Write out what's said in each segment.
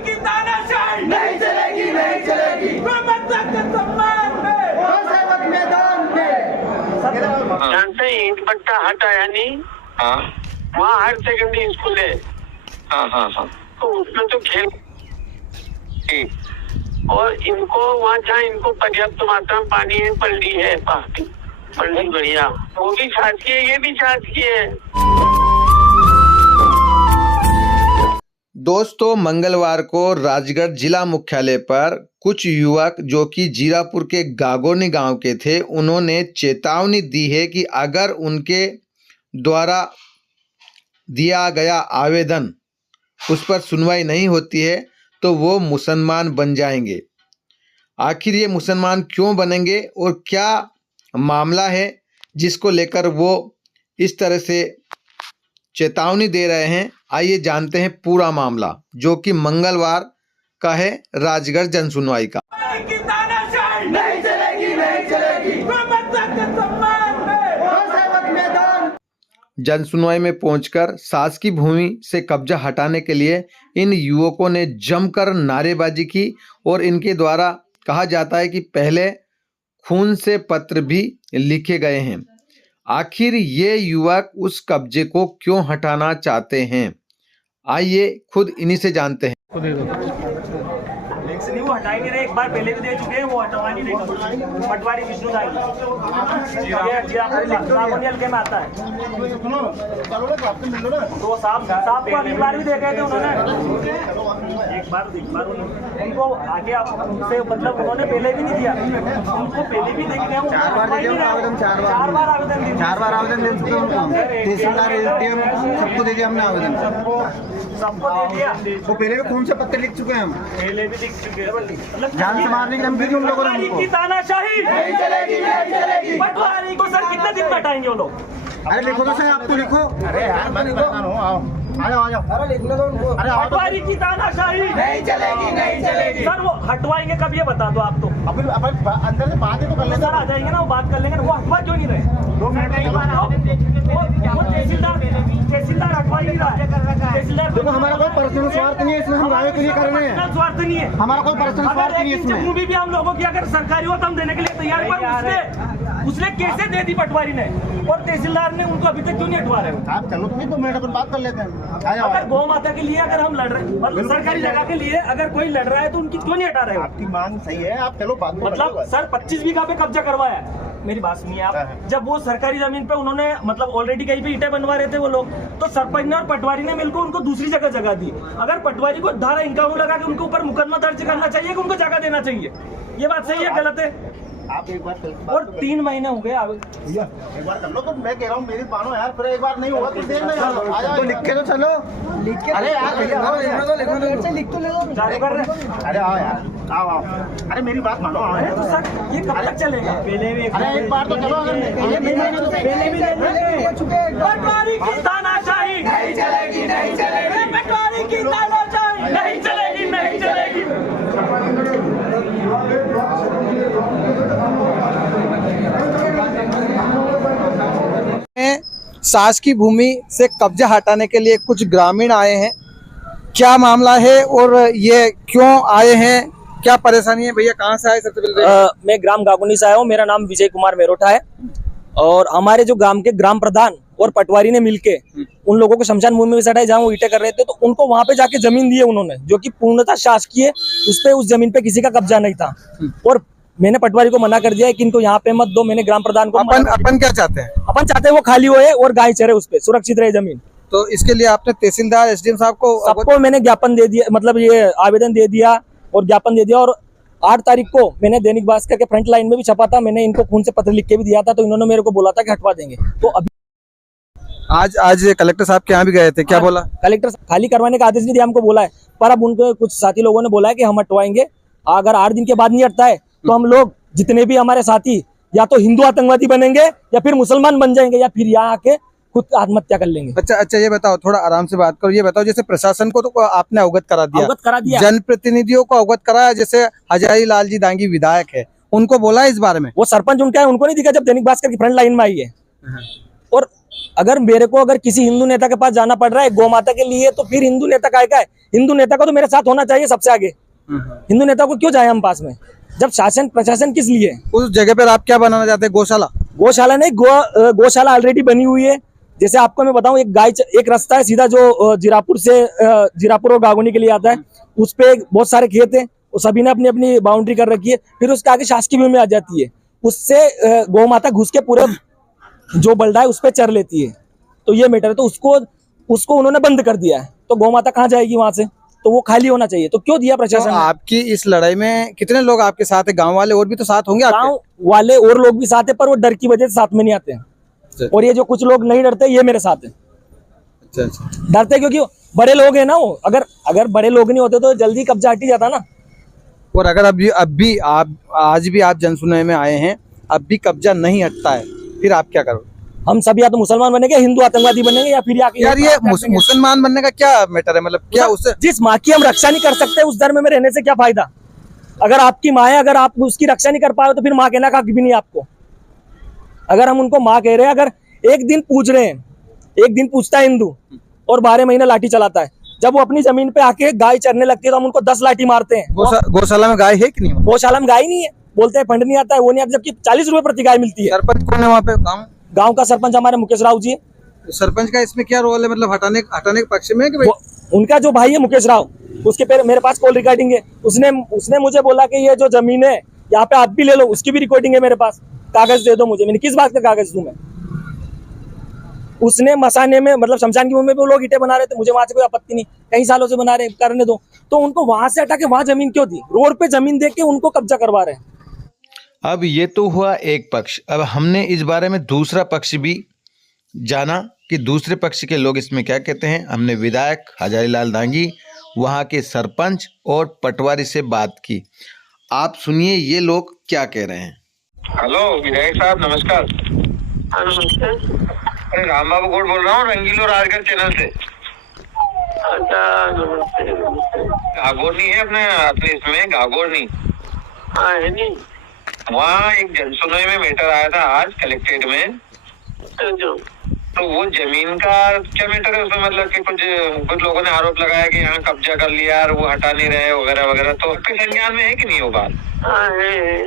की तानाशाही नहीं चलेगी, नहीं चलेगी। मैदान में जानते हैं ईंट भट्टा हटाया नहीं। हाँ वहाँ हायर सेकेंडरी स्कूल है। हाँ हाँ हाँ तो उसमें तो खेल ठीक। और इनको वहाँ जहाँ इनको पर्याप्त मात्रा में पानी है पल्ली है पल्ली बढ़िया वो भी शासकीय है ये भी शासकीय है। दोस्तों मंगलवार को राजगढ़ जिला मुख्यालय पर कुछ युवक जो कि जीरापुर के गागोनी गांव के थे उन्होंने चेतावनी दी है कि अगर उनके द्वारा दिया गया आवेदन उस पर सुनवाई नहीं होती है तो वो मुसलमान बन जाएंगे। आखिर ये मुसलमान क्यों बनेंगे और क्या मामला है जिसको लेकर वो इस तरह से चेतावनी दे रहे हैं, आइए जानते हैं पूरा मामला जो कि मंगलवार का है राजगढ़ जन सुनवाई का। की तानाशाही नहीं चलेगी, नहीं चलेगी। मैदान जन सुनवाई में पहुंचकर शासकीय भूमि से कब्जा हटाने के लिए इन युवकों ने जमकर नारेबाजी की और इनके द्वारा कहा जाता है कि पहले खून से पत्र भी लिखे गए हैं। आखिर ये युवक उस कब्जे को क्यों हटाना चाहते हैं, आइए खुद इन्हीं से जानते हैं। नहीं वो हटा ही नहीं रहे, एक बार पहले भी दे चुके हैं, वो हटवा नहीं रहे। पटवारी विष्णु दाई हल्के में आता है तो साहब को अगली बार भी दे गए थे उन्होंने, एक बार उनको आगे उनसे मतलब उन्होंने पहले भी नहीं दिया, उनको पहले भी देख गया, चार बार आवेदन दे चुके तहसीलदार सबको दे दिया हमने आवेदन, सबको दे दिया। वो पहले भी खून से पत्ते लिख चुके हैं हम, पहले भी दिख चुके हैं, मतलब जान से मारने की धमकी दी उन लोगों ने पटवारी हमको। की तानाशाही नहीं चलेगी, नहीं चलेगी। पटवारी को सर कितने दिन बैठाएंगे वो लोग? अरे लिखो तो सही, आप तो लिखो। अरे यार मत हो, आओ आ जाओ। अरे लिखने दो उनको। अरे आओ तो। पटवारी की तानाशाही नहीं चलेगी, नहीं चलेगी। सर वो हटवाएंगे कब ये बता दो आप तो। अपन अंदर से बातें तो कर लेते सर आ जाएंगे ना, वो बात कर लेंगे, वो हटवा क्यों नहीं रहे? 2 मिनट में वो तहसीलदार हटवा नहीं रहा है। तहसीलदार देखो हमारा कोई पर्सनल स्वार्थ नहीं है इसमें, हम राय के लिए कर रहे हैं, पर्सनल स्वार्थ नहीं है हमारा कोई पर्सनल स्वार्थ अगर नहीं है एक इंच इसमें। मूवी भी हम लोगों की अगर सरकारी हो तो हम देने के लिए तैयार हैं, पर उसने कैसे दे दी पटवारी ने और तहसीलदार ने उनको अभी तक क्यों नहीं हटवा रहे? आप चलो तो 2 मिनट अपन बात कर लेते हैं। आ जाओ। अगर गौ माता के लिए अगर हम लड़ रहे हैं, मतलब सरकारी जगह के लिए अगर कोई लड़ रहा है तो उनकी क्यों नहीं हटा रहे हो? आपकी मांग सही है, आप चलो बात मतलब सर 25 बीघा पे कब्जा करवाया है, मेरी बात सुनिए आप, जब वो सरकारी जमीन पे उन्होंने मतलब ऑलरेडी कहीं पे ईंटें बनवा रहे थे वो लोग, तो सरपंच ने और पटवारी ने मिलकर उनको दूसरी जगह दी। अगर पटवारी को धारा 51 लगा के उनके ऊपर मुकदमा दर्ज करना चाहिए कि उनको जगह देना चाहिए? ये बात सही है गलत है? आप एक बार और 3 महीने हो गए भैया एक बार कर लो, तो मैं कह रहा हूँ मेरी मानो यार, फिर एक बार नहीं होगा तो देर नहीं होगा। आ जाओ तो लिख के तो चलो, लिख के। अरे यार भैया लिख तो ले लो, चालू कर रहे हैं। अरे आओ यार, आओ आओ। अरे मेरी बात मानो, आओ अरे तो सर ये कब तक चलेगा? पहले भी अरे एक बार तो चलो, अगर पहले भी ले चुके। पटवारी की तानाशाही नहीं चलेगी, नहीं चलेगी। पटवारी की तानाशाही नहीं चलेगी, नहीं चलेगी। शासकीय भूमि से कब्जा हटाने के लिए कुछ ग्रामीण आए हैं, क्या मामला है और ये क्यों आए हैं, क्या परेशानी है? भैया कहाँ से आए? सबसे पहले मैं ग्राम गागुनी से आया हूँ, मेरा नाम विजय कुमार मेरोठा है और हमारे जो ग्राम के ग्राम प्रधान और पटवारी ने मिलके उन लोगों को शमशान भूमि में सटाए जहाँ वो ईंटें कर रहे थे, तो उनको वहां पे जाके जमीन दी है उन्होंने, जो कि पूर्णतः शासकीय, उस जमीन पे किसी का कब्जा नहीं था। और मैंने पटवारी को मना कर दिया है कि इनको यहाँ पे मत दो। मैंने ग्राम प्रधान को अपन क्या चाहते हैं? अपन चाहते हैं वो खाली होए और गाय चरे उस पे, सुरक्षित रहे जमीन। तो इसके लिए आपने तहसीलदार एसडीएम साहब को सबको मैंने ज्ञापन दे दिया, मतलब ये आवेदन दे दिया और ज्ञापन दे दिया। और 8 तारीख को मैंने दैनिक भास्कर के फ्रंट लाइन में भी छपा था, मैंने इनको खून से पत्र लिख के भी दिया था, तो इन्होंने मेरे को बोला था कि हटवा देंगे। तो अभी आज कलेक्टर साहब के यहाँ भी गए थे, क्या बोला? कलेक्टर खाली करवाने का आदेश नहीं दिया, हमको बोला है, पर अब उनके कुछ साथी लोगों ने बोला है कि हम हटवाएंगे। अगर 8 दिन के बाद नहीं हटता है तो हम लोग जितने भी हमारे साथी या तो हिंदू आतंकवादी बनेंगे या फिर मुसलमान बन जाएंगे या फिर यहाँ आके खुद आत्महत्या कर लेंगे। अच्छा, ये बताओ, थोड़ा आराम से बात करो। ये बताओ, जैसे प्रशासन को तो आपने अवगत करा दिया, जनप्रतिनिधियों को अवगत कराया, जैसे हजारी लाल जी दांगी विधायक है, उनको बोला इस बारे में? वो सरपंच उनका है, उनको नहीं दिखा जब दैनिक भास्कर की फ्रंट लाइन में आई है। और अगर मेरे को अगर किसी हिंदू नेता के पास जाना पड़ रहा है गौ माता के लिए, तो फिर हिंदू नेता का है? हिंदू नेता को तो मेरे साथ होना चाहिए सबसे आगे। हिंदू नेता को क्यों जाए हम पास में, जब शासन प्रशासन किस लिए? उस जगह पर आप क्या बनाना चाहते हैं? गौशाला? गौशाला नहीं, गौशाला ऑलरेडी बनी हुई है। जैसे आपको मैं बताऊं, एक रास्ता है सीधा जो जीरापुर और गागोनी के लिए आता है, उस पे बहुत सारे खेत हैं, वो सभी ने अपनी अपनी बाउंड्री कर रखी है। फिर उसके आगे शासकीय भूमि आ जाती है, उससे गौ माता घुस के पूरे जो बल्डा है उस पे चर लेती है। तो ये मैटर है, तो उसको उन्होंने बंद कर दिया है, तो गौ माता कहाँ जाएगी वहां से? तो वो खाली होना चाहिए। तो क्यों दिया प्रशासन तो ने? आपकी इस लड़ाई में कितने लोग आपके साथ है? गांव वाले और भी तो साथ होंगे आपके? गाँव वाले और लोग भी साथ है, पर वो डर की वजह से साथ में नहीं आते हैं। और ये जो कुछ लोग नहीं डरते, ये मेरे साथ है। अच्छा। डरते क्योंकि बड़े लोग हैं ना वो। अगर बड़े लोग नहीं होते तो जल्दी कब्जा हट ही जाता ना। और अगर आज भी आप जनसुनवाई में आए हैं, अब भी कब्जा नहीं हटता है, फिर आप क्या करोगे? हम सब या तो मुसलमान बनेंगे, हिंदू आतंकवादी बनेंगे, या फिर यार ये मुसलमान बनने का क्या मैटर है? मतलब क्या उससे जिस माँ की हम रक्षा नहीं कर सकते उस धर्म में रहने से क्या फायदा? अगर आपकी माँ है, अगर आप उसकी रक्षा नहीं कर पाए तो फिर माँ कहना का हक भी नहीं आपको। अगर हम उनको माँ कह रहे हैं, अगर एक दिन पूछ रहे हैं, एक दिन पूछता है हिंदू और 12 महीने लाठी चलाता है, जब वो अपनी जमीन पे आके गाय चरने लगती है तो हम उनको 10 लाठी मारते हैं। गौशाला में गाय है कि नहीं? गौशाला में गाय नहीं है, बोलते हैं फंड नहीं आता है, वो नहीं आता, जबकि 40 रुपए प्रति गाय मिलती है। सरपंच कौन है वहाँ पे? गांव का सरपंच हमारे मुकेश राव जी है। सरपंच का इसमें क्या रोल है? मतलब हटाने के पक्ष में है कि भाई? उनका जो भाई है मुकेश राव, उसके मेरे पास कॉल रिकॉर्डिंग है। उसने मुझे बोला कि ये जो जमीन है यहाँ पे आप भी ले लो, उसकी भी रिकॉर्डिंग है मेरे पास, कागज दे दो मुझे। मैंने किस बात का कागज दूं मैं? उसने मसाने में, मतलब शमशान की भूमि में वो लोग ईंटें बना रहे थे, मुझे वहां से कोई आपत्ति नहीं, कई सालों से बना रहे, करने दो। तो उनको वहां से हटा के वहां जमीन क्यों दी? रोड पे जमीन दे के उनको कब्जा करवा रहे हैं। अब ये तो हुआ एक पक्ष। अब हमने इस बारे में दूसरा पक्ष भी जाना कि दूसरे पक्ष के लोग इसमें क्या कहते हैं। हमने विधायक हजारीलाल दांगी, वहाँ के सरपंच और पटवारी से बात की। आप सुनिए ये लोग क्या कह रहे हैं। हेलो विधायक साहब, नमस्कार। अरे राम बाबू गौड़ बोल रहा हूँ, रंगीलो राजगढ़ चैनल से। अच्छा, गागोरनी है अपने इसमें गागोरनी। हाँ है नहीं, वहाँ एक जनसुनवाई में मैटर आया था आज कलेक्ट्रेट में। तो वो जमीन का क्या मैटर है उसमें? मतलब कि कुछ लोगों ने आरोप लगाया कि यहाँ कब्जा कर लिया और वो हटा नहीं रहे वगैरह वगैरह। तो उसके संज्ञान में है कि नहीं वो बात? है।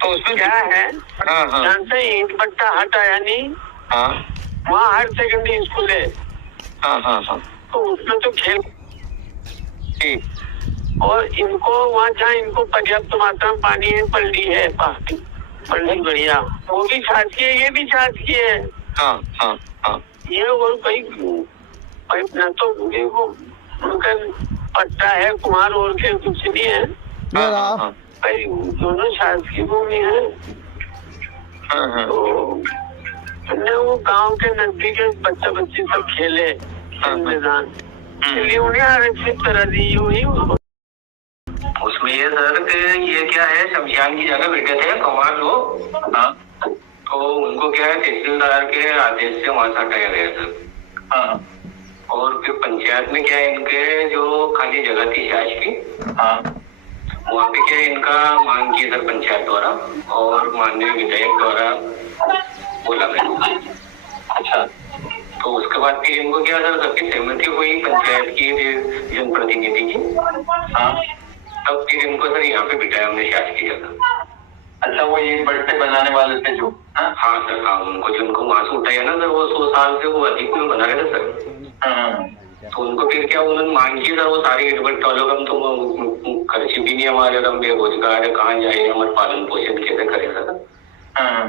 तो उसमें क्या है? हाँ जानते हैं, ईंट भट्टा हटाया नहीं। हाँ, वहाँ हायर सेकेंडरी स्कूल है। हाँ, तो उसमें तो खेल ठीक। और इनको वहाँ जहाँ इनको पर्याप्त मात्रा में पानी है, पल्ली है, पल्ली बढ़िया, वो भी शासकीय है, ये भी शासकीय है। हाँ, ये और कहीं न तो वो उनका पट्टा है कुमार और के कुछ नहीं है। भाई दोनों शासकीय भूमि है। तो वो गांव के नजदीक बच्चा बच्ची सब खेले मैदान, इसलिए उन्हें आरक्षित करा दी हुई। उसमें ये सर कि ये क्या है, शमशान की जगह बैठे थे कुमार लोग। हाँ, तो उनको क्या है, तहसीलदार के आदेश से वहाँ से हटाया गया सर। हाँ, और फिर पंचायत में क्या है, इनके जो खाली जगह थी शायद की, हाँ, वहाँ पे क्या है, इनका मांग किया सर पंचायत द्वारा और माननीय विधायक द्वारा बोला गया। अच्छा, तो उसके बाद फिर इनको क्या सर सबकी सहमति हुई पंचायत की जनप्रतिनिधि की। हाँ, तब फिर इनको सर यहाँ पे बिठाया हमने शासकीय जगह। अच्छा, वो ये बट्टे बनाने वाले थे जो? हाँ सर, हाँ, उनको जो उनको वहां से उठाया ना सर, वो 100 साल से वो अधिक में बना रहे थे सर। तो उनको फिर क्या उन्होंने मांग की सर, वो सारी इटबट वालों का तो खर्च भी नहीं हमारे, हम बेरोजगार है, कहाँ जाए, हमारे पालन पोषण कैसे करे सर।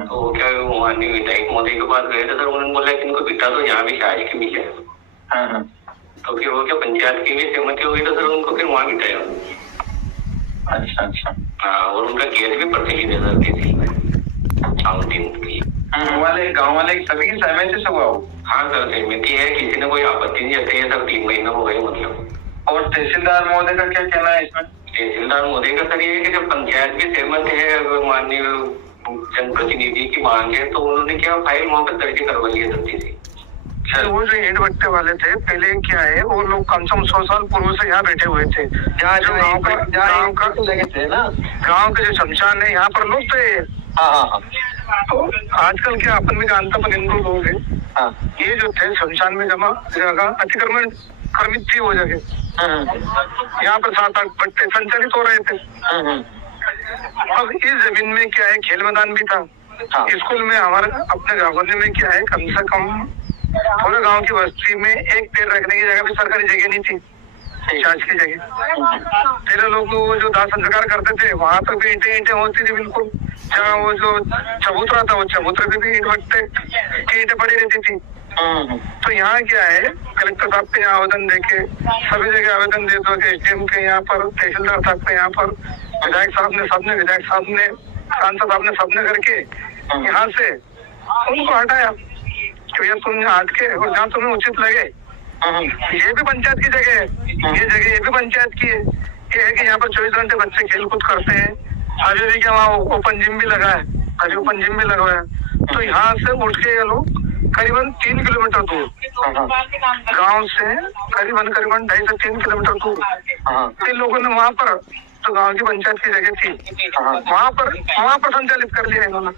तो क्या माननीय विधायक महोदय के पास गए थे सर, उन्होंने बोला कि इनको बिठा तो यहाँ भी शायद की मिले। तो फिर वो क्या पंचायत की भी सहमति हो गई तो सर उनको फिर वहाँ बिठाया। अच्छा, हाँ, और उनका केस भी प्रचलित है सर तहसील में। गाँव वाले सभी की सहमति से हुआ हो? हाँ सर, सहमति है, किसी ने कोई आपत्ति नहीं जताई है सर। 3 महीने हो गए मतलब। और तहसीलदार महोदय का क्या कहना है इसमें? तहसीलदार महोदय का सर ये है कि जब पंचायत भी सहमत है, माननीय जनप्रतिनिधि की मांग है, तो उन्होंने क्या फाइल वहाँ पर दर्ज करवा लिया जल्दी से। वो जो ईंट भट्टे वाले थे पहले क्या है, वो लोग कम से कम 100 साल पूर्व से यहाँ बैठे हुए थे। यहाँ जो गाँव के जो शमशान है यहाँ पर लोग थे। हाँ, तो आजकल क्या अपन भी जानता, अपन हिंदू लोग हैं, ये जो थे शमशान में जमा जगह अतिक्रमण क्रमित थी वो जगह। यहाँ पर 7-8 पट्टे संचालित हो रहे थे। अब इस जमीन में क्या है, खेल मैदान भी था। स्कूल में हमारे अपने गाँव में क्या है, कम से कम थोड़े गांव की बस्ती में एक पेड़ रखने की जगह भी सरकारी जगह नहीं थी, चार्ज की जगह। पहले लोग जो दाह संस्कार करते थे वहां तक भी ईंटें होती थी बिल्कुल। जहाँ वो जो चबूतरा था, वो चबूतरे पे भी ईंट भट्टे की ईंटें पड़ी रहती थी। तो यहाँ क्या है, कलेक्टर साहब के यहाँ आवेदन देके, सभी जगह आवेदन दे दो, एसडीएम के यहाँ पर, तहसीलदार साहब के यहाँ पर, विधायक साहब ने, सांसद साहब ने, सबने करके यहाँ से उनको हटाया कि भैया तुम हट के, और जहाँ तुम्हें उचित लगे, ये भी पंचायत की जगह है, ये जगह ये भी पंचायत की है। ये है कि यहाँ पर 24 घंटे बच्चे खेल कूद करते हैं। अभी भी क्या वहाँ ओपन जिम भी लगा है, अभी ओपन जिम भी लगा है। तो यहाँ से उठ के ये लोग करीबन 3 किलोमीटर दूर, गांव से करीबन 2.5 से 3 किलोमीटर दूर इन लोगों ने वहाँ पर, तो गांव की पंचायत की जगह थी, वहाँ पर संचालित कर लिया इन्होंने।